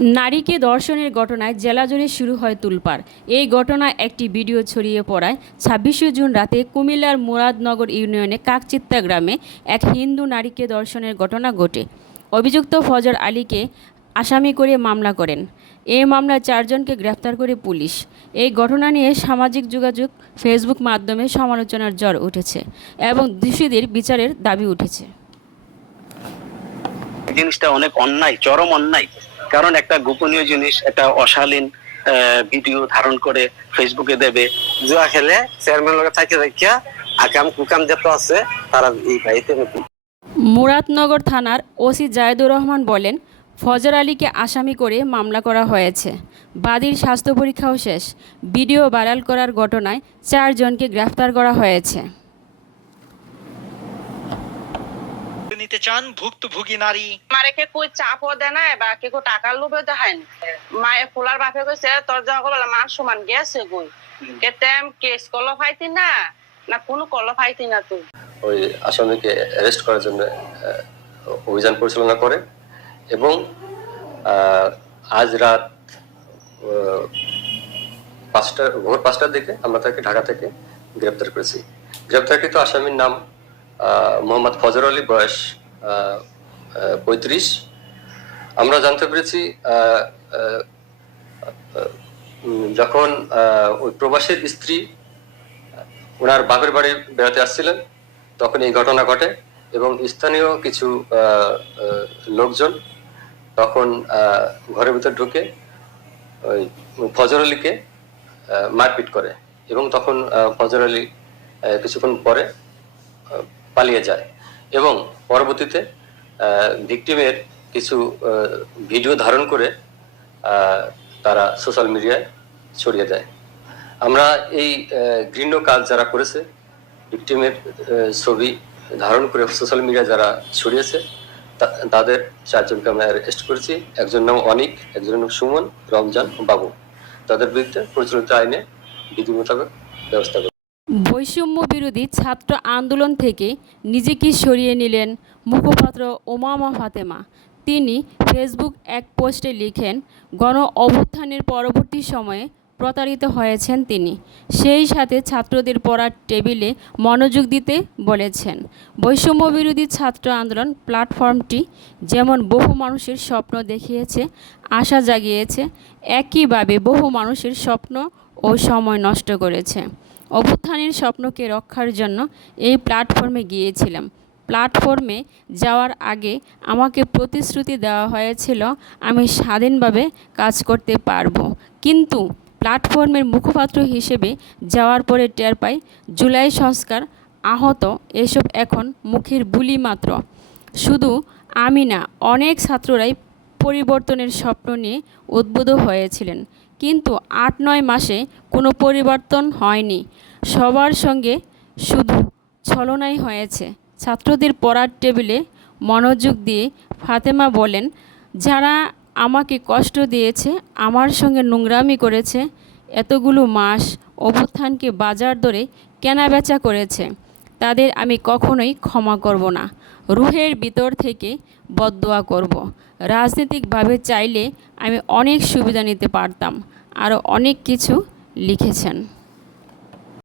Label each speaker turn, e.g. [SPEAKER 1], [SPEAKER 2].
[SPEAKER 1] নারীকে দর্শনের ঘটনায় জেলা জুড়ে শুরু হয় তুলপাড় এই ঘটনায় একটি ভিডিও ছড়িয়ে পড়ায় ছাব্বিশে জুন রাতে কুমিল্লার মুরাদনগর ইউনিয়নে কাকচিত্তা গ্রামে এক হিন্দু নারীকে দর্শনের ঘটনা ঘটে। অভিযুক্ত ফজর আলীকে আসামি করে মামলা করেন। এই মামলায় চারজনকে গ্রেফতার করে পুলিশ। এই ঘটনা নিয়ে সামাজিক যোগাযোগ, ফেসবুক মাধ্যমে সমালোচনার জ্বর উঠেছে এবং দোষীদের বিচারের দাবি উঠেছে।
[SPEAKER 2] জিনিসটা অনেক অন্যায়, চরম অন্যায়। কারণ একটা গোপনীয় জিনিস একটা অশালীন ভিডিও ধারণ করে ফেসবুকে দেবে।
[SPEAKER 3] জুয়া খেলে চেয়ারম্যান লগে থাকে দেখিয়া আকাম কুকাম যত আছে তারা এই বাড়িতে
[SPEAKER 1] মুরাদনগর থানার ওসি জায়েদুর রহমান বলেন ফজর আলীকে আসামি করে মামলা করা হয়েছে। বাদীর স্বাস্থ্য পরীক্ষাও শেষ। ভিডিও ভাইরাল করার ঘটনায় চারজনকে গ্রেফতার করা হয়েছে।
[SPEAKER 4] নিতে চান ভুক্তভোগী নারী?
[SPEAKER 5] মারে কে কই চাপও দেয় না বা কে কো টাকার লোভে দেখায় না। মায়ে ফুলার বাপে কইছে তোর যা বলে মান সমান গেছে কই? কে তেম কেস কল ফাইতি না না কোনো কল ফাইতি না তুই
[SPEAKER 6] ওই আসামিকে অ্যারেস্ট করার জন্য অভিযান পরিচালনা করে এবং আহ, আজ রাত আহ, পাঁচটা ভোর পাঁচটার দিকে আমরা তাকে ঢাকা থেকে গ্রেপ্তার করেছি। গ্রেপ্তারকৃত আসামির নাম আহ, মোহাম্মদ ফজর আলী বয়স পঁয়ত্রিশ। আমরা জানতে পেরেছি যখন ওই প্রবাসীর স্ত্রী, ওনার বাপের বাড়ি বেড়াতে আসছিলেন, তখন এই ঘটনা ঘটে এবং স্থানীয় কিছু লোকজন তখন ঘরের ভিতর ঢুকে ওই ফজর আলীকে মারপিট করে এবং তখন ফজর আলী কিছুক্ষণ পরে পালিয়ে যায়। এবং পরবর্তীতে ভিকটিমের কিছু ভিডিও ধারণ করে তারা সোশ্যাল মিডিয়ায় ছড়িয়ে দেয়। আমরা এই ঘৃণ্য কাজ যারা করেছে ভিকটিমের ছবি ধারণ করে সোশ্যাল মিডিয়া যারা ছড়িয়েছে তাদের চারজনকে আমরা অ্যারেস্ট করেছি। একজন নাম অনিক, একজনের নাম সুমন, রমজান বাবু। তাদের বিরুদ্ধে প্রচলিত আইনে বিধি মোতাবেক ব্যবস্থা
[SPEAKER 1] বৈষম্য বিরোধী ছাত্র আন্দোলন থেকে নিজেকে সরিয়ে নিলেন মুখপাত্র ওমামা ফাতেমা। তিনি ফেসবুক এক পোস্টে লিখেন, গণ অভ্যুত্থানের পরবর্তী সময়ে প্রতারিত হয়েছেন তিনি। সেই সাথে ছাত্রদের পড়ার টেবিলে মনোযোগ দিতে বলেছেন। বৈষম্য বিরোধী ছাত্র আন্দোলন প্ল্যাটফর্মটি যেমন বহু মানুষের স্বপ্ন দেখিয়েছে, আশা জাগিয়েছে, একইভাবে বহু মানুষের স্বপ্ন ও সময় নষ্ট করেছে। অভ্যুত্থানের স্বপ্নকে রক্ষার জন্য এই প্ল্যাটফর্মে গিয়েছিলাম। প্ল্যাটফর্মে যাওয়ার আগে আমাকে প্রতিশ্রুতি দেওয়া হয়েছিল, আমি স্বাধীনভাবে কাজ করতে পারব। কিন্তু প্ল্যাটফর্মের মুখপাত্র হিসেবে যাওয়ার পরে টের পাই, জুলাই সংস্কার আহত এসব এখন মুখের বুলি মাত্র। শুধু আমি না, অনেক ছাত্ররাই পরিবর্তনের স্বপ্ন নিয়ে উদ্বুদ্ধ হয়েছিলেন। কিন্তু আট নয় মাসে কোনো পরিবর্তন হয়নি। সবার সঙ্গে শুধু ছলনাই হয়েছে। ছাত্রদের পড়ার টেবিলে মনোযোগ দিয়ে ফাতেমা বলেন, যারা আমাকে কষ্ট দিয়েছে, আমার সঙ্গে নোংরামি করেছে, এতগুলো মাস অভ্যুত্থানকে বাজার দরে কেনাবেচা করেছে। তাদের আমি কখনোই ক্ষমা করব না। রুহের ভিতর থেকে বদোয়া করব। রাজনৈতিকভাবে চাইলে আমি অনেক সুবিধা নিতে পারতাম। আরও অনেক কিছু লিখেছেন।